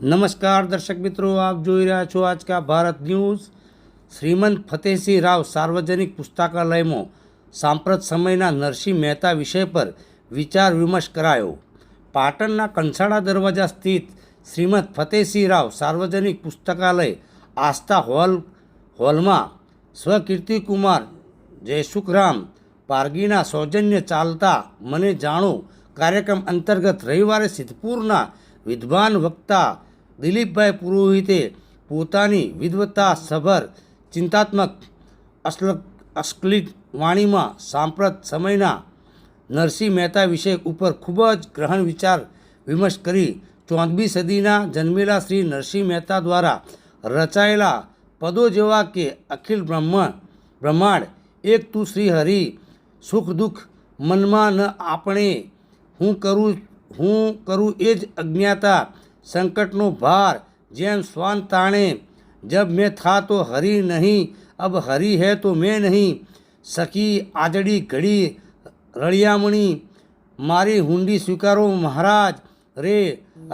नमस्कार दर्शक मित्रों, आप જોઈ રહ્યા છો आज का भारत न्यूज़। શ્રીમંત ફતેહસિંહ રાવ સાર્વજનિક પુસ્તકાલયમાં સાંપ્રત સમયના નરસિંહ મહેતા વિષય પર વિચાર વિમર્શ કરાયો। પાટણના કંસાળા દરવાજા સ્થિત શ્રીમંત ફતેહસિંહ રાવ સાર્વજનિક પુસ્તકાલય આસ્થા હોલમાં સ્વકીર્તિકુમાર જયસુખરામ પારગીના સૌજન્ય ચાલતા મને જાણો કાર્યક્રમ અંતર્ગત રવિવારે સિદ્ધપુરના વિદ્વાન વક્તા દિલીપભાઈ પુરોહિતે પોતાની વિદ્વતા સભર ચિંતાત્મક અસ્ખલિત વાણીમાં સાંપ્રત સમયના નરસિંહ મહેતા વિષય ઉપર ખૂબ જ ગ્રહણ વિચાર વિમર્શ કરી 14મી સદીના જન્મેલા શ્રી નરસિંહ મહેતા દ્વારા રચાયેલા પદો જેવા કે અખિલ બ્રહ્માંડ એક તું શ્રી હરિ સુખ દુઃખ મનમાં ન આપણે હું કરું એ જ અજ્ઞાતા સંકટનો ભાર જેમ શ્વાન તાણે જબ મેં થા તો હરી નહીં અબ હરી હૈ તો મેં નહીં સખી આજડી ઘડી રળિયામણી મારી હુંડી સ્વીકારો મહારાજ રે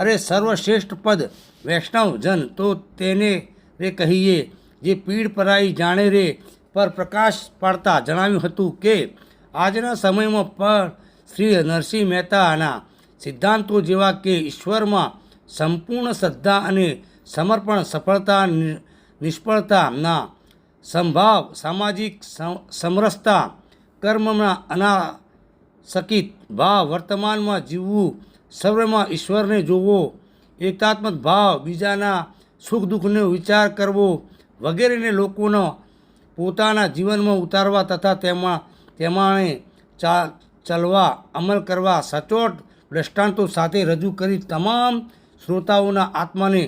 અરે સર્વશ્રેષ્ઠ પદ વૈષ્ણવ જન તો તેને રે કહીએ જે પીડ પરાઈ જાણે રે પર પ્રકાશ પાડતા જણાવ્યું હતું કે આજના સમયમાં પણ શ્રી નરસિંહ મહેતાના સિદ્ધાંતો જેવા કે ઈશ્વરમાં સંપૂર્ણ શ્રદ્ધા અને સમર્પણ સફળતા નિષ્ફળતાના સંભાવ સામાજિક સમરસતા કર્મના અનાસકિત ભાવ વર્તમાનમાં જીવવું સર્વમાં ઈશ્વરને જોવો એકાત્મક ભાવ બીજાના સુખ દુઃખનો વિચાર કરવો વગેરેને લોકોનો પોતાના જીવનમાં ઉતારવા તથા તેમાંને ચલવા અમલ કરવા સચોટ દ્રષ્ટાંતો સાથે રજૂ કરી તમામ શ્રોતાઓના આત્માને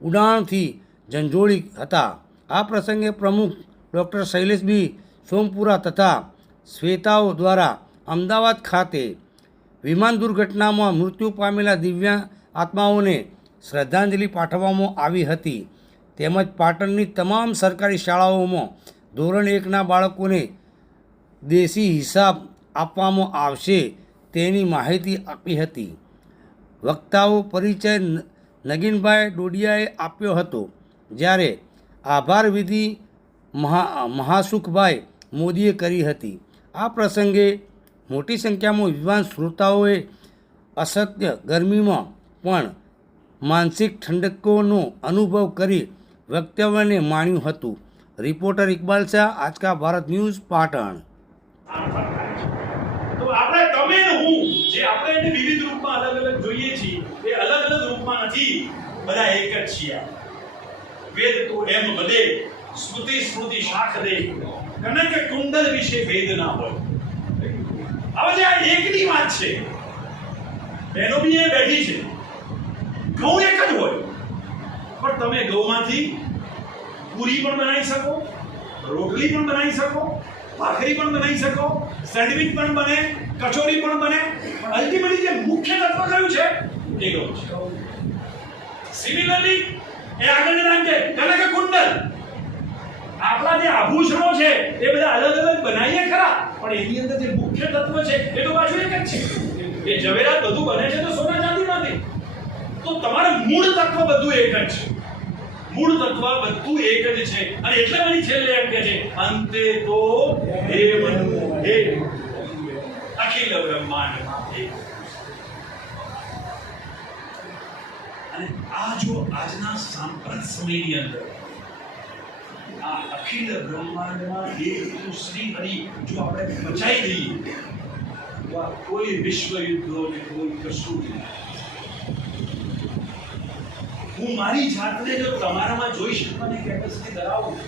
ઉડાણથી ઝંઝોળી હતા। આ પ્રસંગે પ્રમુખ ડૉક્ટર શૈલેષ બી સોમપુરા તથા શ્વેતાઓ દ્વારા અમદાવાદ ખાતે વિમાન દુર્ઘટનામાં મૃત્યુ પામેલા દિવ્યાંગ આત્માઓને શ્રદ્ધાંજલિ પાઠવવામાં આવી હતી તેમજ પાટણની તમામ સરકારી શાળાઓમાં ધોરણ 1ના બાળકોને દેશી હિસાબ આપવામાં આવશે તેની માહિતી આપી હતી। વક્તાઓ પરિચય નગીનભાઈ ડોડિયાએ આપ્યો હતો જ્યારે આભાર વિધિ મહાસુખભાઈ મોદીએ કરી હતી। આ પ્રસંગે મોટી સંખ્યામાં વિદ્વાન શ્રોતાઓએ અસત્ય ગરમીમાં પણ માનસિક ઠંડકોનો અનુભવ કરી વક્તવ્યને માણ્યું હતું। રિપોર્ટર ઇકબાલ શાહ, આજ કા ભારત ન્યૂઝ, પાટણ। તો આપણે તમે ને હું જે આપણે એને વિવિધ રૂપમાં અલગ અલગ જોઈએ છીએ એ અલગ અલગ રૂપમાં નથી, બધા એક જ છીએ। વેદ તો એમ બધે સ્મૃતિ શાખ દે કનક કુંડલ વિશે વેદ ના હોય। હવે જે આ એકની વાત છે એનો બી એ બેઠી છે, ઘઉં એક જ હોય પણ તમે ઘઉંમાંથી પૂરી પણ બનાવી શકો, રોટલી પણ બનાવી શકો, ભાખરી પણ બનાવી શકો, સેન્ડવિચ પણ બને, કચોરી પણ બને, પણ અલ્ટિમેટલી જે મુખ્ય તત્વ કયું છે એ ઘઉં છે। સિમિલરલી એ આગળનું નામ છે કનક કુંડલ। આપણા જે આભૂષણો છે એ બધા અલગ અલગ બનાવીએ ખરા પણ એની અંદર જે મુખ્ય તત્વ છે એ તો પાછું એક જ છે। એ ઝવેરાત બધું બને છે તો સોના ચાંદીમાંથી, તો તમારું મૂળ તત્વ બધું એક જ છે। મૂળ તત્વ બધું એક જ છે અને એટલે મને છેલ્લે એમ કે છે અંતે તો હે મન હે અખિલ બ્રહ્માંડ એક। અને આ જો આજના સાંપ્રત સમયની અંદર આ અખિલ બ્રહ્માંડમાં એક તો શ્રી હરિ જો આપણે બચાઈ દઈએ તો કોઈ વિશ્વ યુદ્ધો ને કોઈ કશું નહીં। હું મારી જાતને જો તમારામાં જોઈ શકવાની કેપેસિટી ધરાવું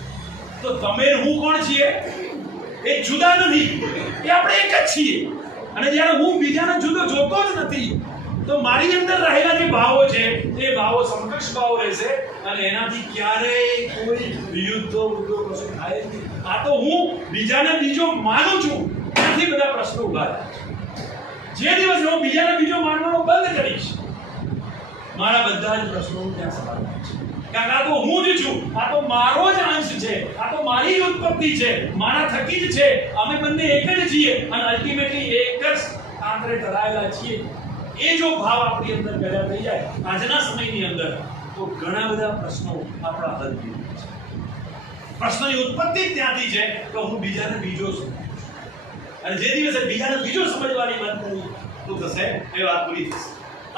તો તમે હું કોણ છીએ એ જુદા નથી, એ આપણે એક જ છીએ। અને જ્યારે હું બીજાને જુદો જોતો જ નથી તો મારી અંદર રહેલા જે ભાવો છે એ ભાવો સમકક્ષ ભાવો રહેશે અને એનાથી ક્યારેય કોઈ યુદ્ધો કશું થાય નહીં। આ તો હું બીજાને બીજો માનું છું ત્યાંથી બધા પ્રશ્નો ઉભા થાય। જે દિવસે હું બીજાને બીજો માનવાનું બંધ કરીશ મારા બધા જ પ્રશ્નો ત્યાં સમાધાન છે, કારણ આ તો હું જ છું, આ તો મારો જ અંશ છે, આ તો મારી જ ઉત્પત્તિ છે, મારા થકી જ છે, અમે બંને એક જ છીએ અને અલ્ટિમેટલી એક જ આંતરે ધરાયેલા છીએ। એ જો ભાવ આપણી અંદર પેદા થઈ જાય આજના સમયની અંદર તો ઘણા બધા પ્રશ્નો આપણા હલ થઈ જાય છે. પ્રશ્નની ઉત્પત્તિ જ ત્યાંથી છે કે હું બીજાને બીજો છું, અને જે દિવસે બીજાને બીજો સમજવાની બંધ કરું તો થશે એ વાત પૂરી થશે.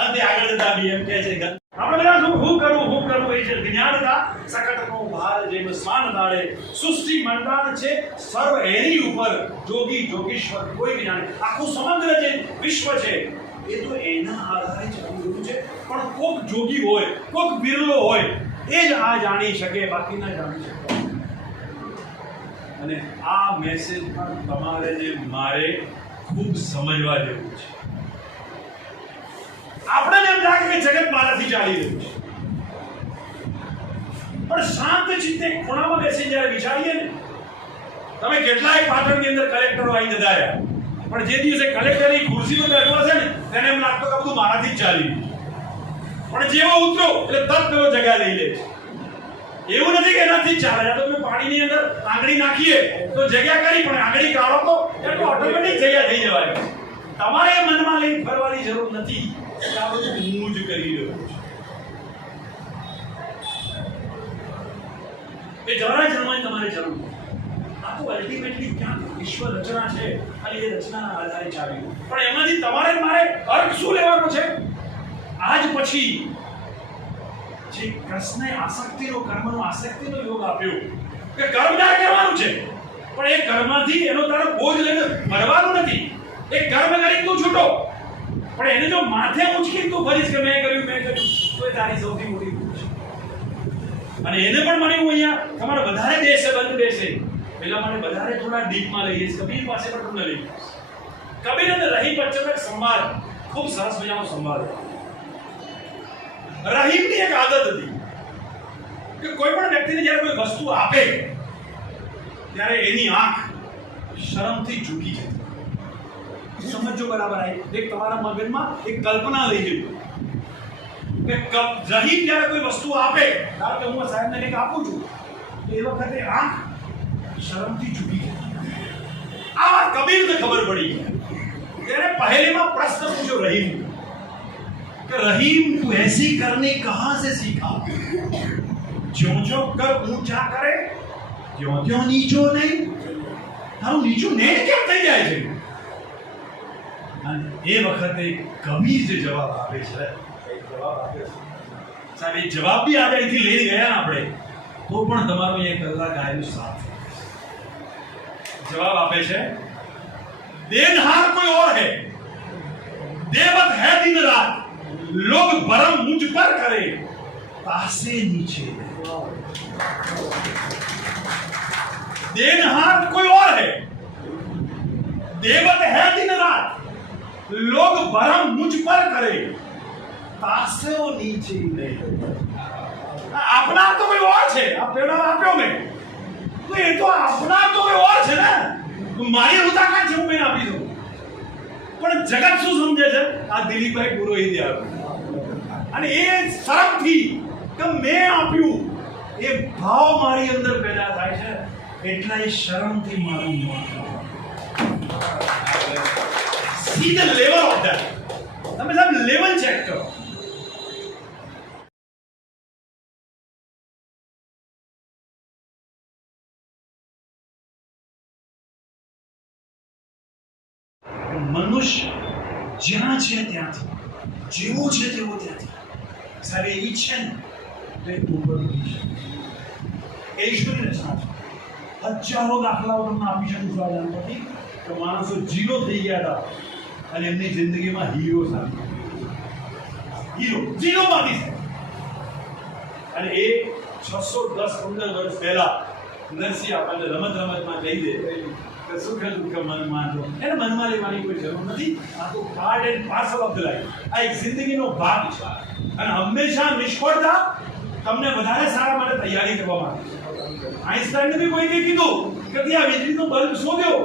અંતે આગળ જતા બી એમ કહે છે કે આપણે બધા હું કરું એ છે જ્ઞાનતા સકટનો ભાર જેમ સ્માન દાડે સૃષ્ટિ મંડાણ છે સર્વ એની ઉપર જોગી જોગીશ્વર કોઈ બી જાણે. આખું સમગ્ર જે વિશ્વ છે એ તો એના આધારે ચાલી રહ્યું છે, પણ કોક જોગી હોય, કોક બિરલો હોય એ જ આ જાણી શકે, બાકી ના જાણી શકે. અને આ મેસેજ પણ તમારે જે મારે ખૂબ સમજવા જેવું છે. આપણે જેમ લાગે કે જગત મારાથી ચાલી રહ્યું છે, પણ શાંત ચિત્તે ખૂણામાં બેસી જ્યારે વિચારીએ ને, તમે કેટલાય પાટણની અંદર કલેક્ટરો આવી જતા રહ્યા, પણ જે દિવસે કલેક્ટરની ખુરશી પર બેઠો હશે ને તેને એમ લાગતો કે બધું મારાથી જ ચાલી રહ્યું છે. પણ જેવો ઉતરો એટલે તરત પેલો જગ્યા લઈ લે છે. એવું નથી કે એનાથી ચાલે. તો તમે પાણીની અંદર આંગળી નાખીએ તો જગ્યા કરી, પણ આંગળી કાઢો તો એટલે ઓટોમેટિક જગ્યા થઈ જવાય. તમારે મનમાં લઈને ફરવાની જરૂર નથી કે આ બધું હું જ કરી રહ્યો છું. એ જરા જણવાની તમારે જરૂર નથી. આ તો અલ્ટિમેટલી ક્યાં વિશ્વ રચના છે અને એ રચનાના આધારે ચાલ્યું, પણ એમાંથી તમારે મારે અર્થ શું લેવાનો છે? આજ પછી જે કૃષ્ણે કર્મનો આસક્તિનો યોગ આપ્યો કે કર્મ ના કરવાનું છે, પણ એ કર્મથી એનો તારો બોજ લઈને મરવાનું નથી. એ કર્મ કરી તું છૂટો, પણ એને જો માથે ઉચકી તું ભરીશ કે મેં કર્યું તો એ તારી સૌથી મોટી ભૂલ છે. અને એને પણ મને હું અહીંયા તમારે વધારે દેશે બંધ બેસે પેલા મને વધારે થોડા ડીપમાં લઈએ. કબીર પાસે પણ તમને લઈ જઈશ. કબીર અને રહીમ વચ્ચેનો એક સંવાદ, ખૂબ સરસ મજાનો સંવાદ. રહીમની એક આદત હતી કે કોઈ પણ વ્યક્તિને જ્યારે કોઈ વસ્તુ આપે ત્યારે એની આંખ શરમથી ઝૂકી જતી. સમજો બરાબર? એક તમારા મગજમાં એક કલ્પના લઈ જજો કે રહીમ જ્યારે કોઈ વસ્તુ આપે, ધારો કે હું સાહેબને કંઈક આપું છું, એ વખતે આંખ શરમથી ઝૂકી જતી. આ વાત કબીરને ખબર પડી. ત્યારે પહેલીમાં પ્રશ્ન પૂછ્યો રહીમ कि रहीम तू ऐसी करने कहां से सीखा? ज्यों ज्यों कर ऊंचा करे त्यों त्यों नीचो नहीं. તારું નીચું ને કેમ થઈ જાય છે? અને એ વખતે કબીર જે જવાબ આપે છે, સાહેબ એ જવાબ બી આજે અહીંથી લઈ ગયા આપણે તો પણ તમારો એ કલાક આયુ સાથ. જવાબ આપે છે, देनहार कोई और है, देवत है दिन रात, लोग भरम मुझ पर करे तासे नीचे. देनहार कोई और है, देवत है दिन रात, लोग भरम मुझ पर करे तासे नीचे नहीं. अपना तो कोई और છે. આ પેલા આપ્યો મેં તો એ તો આપના તો કોઈ ઓર છે ને. મારી ઉતાકાત છે, હું મેં આપી દઉં. પણ જગત શું સમજે છે? આ દિલીપભાઈ પુરોહિતે આપ્યું અને એ શરમથી કે મેં આપ્યું એ ભાવ મારી અંદર પેદા થાય છે, એટલા એ શરમથી મારું see the level of that. તમે સાહેબ લેવલ ચેક કરો. મનુષ્ય જ્યાં છે ત્યાંથી, જેવો છે તેવો ત્યાંથી સાહેબ એ ઈચ્છે ને તો એ પૂર્વની છે. એ ઈશ્વરની રચના છે. હજારો દાખલાઓ તમને આપી શકું છું આ જાણવાથી કે માણસો ઝીરો થઈ ગયા હતા અને એમની જિંદગીમાં હીરો સામે ઝીરોમાંથી છે. અને એ 610-15 વર્ષ પહેલા નરસિંહ આપણને રમતમાં કહી દે કે સુખ દુઃખ મન માનજો. એને મનમાં લેવાની કોઈ જરૂર નથી. આ તો part and parcel of the life. આ એક જિંદગીનો ભાગ છે અને હંમેશા નિષ્ફળતા તમને વધારે સારા માટે તૈયારી કરવા માંગે છે. આઈન્સ્ટાઈને બી કોઈએ કીધું કે ત્યાં વીજળીનો બલ્બ શોધ્યો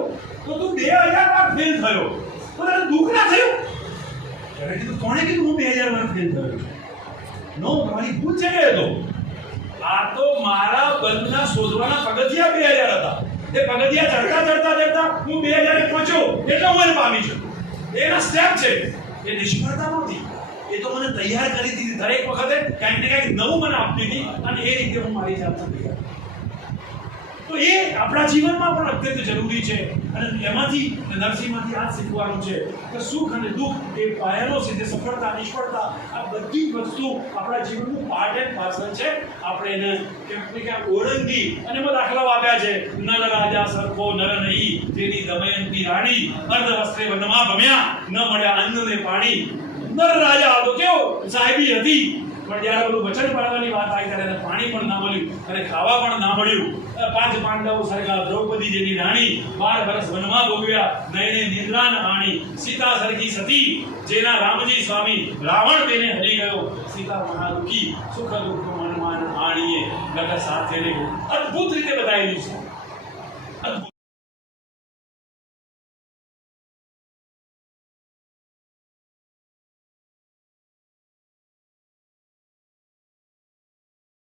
તો તું 2000 વાર ફેલ થયો તો તને દુઃખ ના થયું? એને કીધું, કોણે કીધું હું 2000 વાર ફેલ થયો? નો, તમારી ભૂલ છે કે તો આ તો મારા બલ્બના શોધવાના પગથિયા 2000 હતા. એ પગથિયા ચડતા હું 2000 પહોંચ્યો એટલે હું એને પામી છું. એના સ્ટેપ છે. એ નિષ્ફળતા નથી, એ એ તો મને તૈયાર કરી દીધી, દરેક વખતે કંઈક ને કંઈક નવું મને આપતી હતી અને એ રીતે હું મારી જાતને તૈયાર. તો એ આપણા જીવનમાં પણ અત્યંત જરૂરી છે અને એમાંથી નરસિંહમાંથી આ શીખવાનું છે કે સુખ અને દુઃખ એ પાયાનો છે, તે સફળતા નિષ્ફળતા આ બધી વસ્તુ આપણા જીવનનું પાર્ટ એન્ડ પાર્સલ છે. આપણે એને ક્યાંક ને ક્યાંક ઓળંગી અને એમાં દાખલાઓ આપ્યા છે. નર રાજા સરખો નર નહીં, તેની દમયંતી રાણી, અર્ધ વસ્ત્રે વનમાં ભમ્યા, ન મળ્યા અન્ન ને પાણી. નર રાજા હતો, કેવો સાહેબી હતી, પણ જ્યારે બધું વચન પાળવાની વાત આવી ત્યારે એને પાણી પણ ના મળ્યું અને ખાવા પણ ના મળ્યું. 5 પાંડવો સરખા, દ્રૌપદી જેની રાણી, 12 વર્ષ વનમાં ભોગવ્યા, નયને નિદ્રા ન આણી. સીતા સરખી સતી, જેના રામજી સ્વામી, રાવણ તેને હરી ગયો. સીતા મહાદુખી, સુખ દુઃખ મનમાં આણીએ, લગ સાથે રહ્યો. અદ્ભુત રીતે બતાવેલું છે, અદ્ભુત.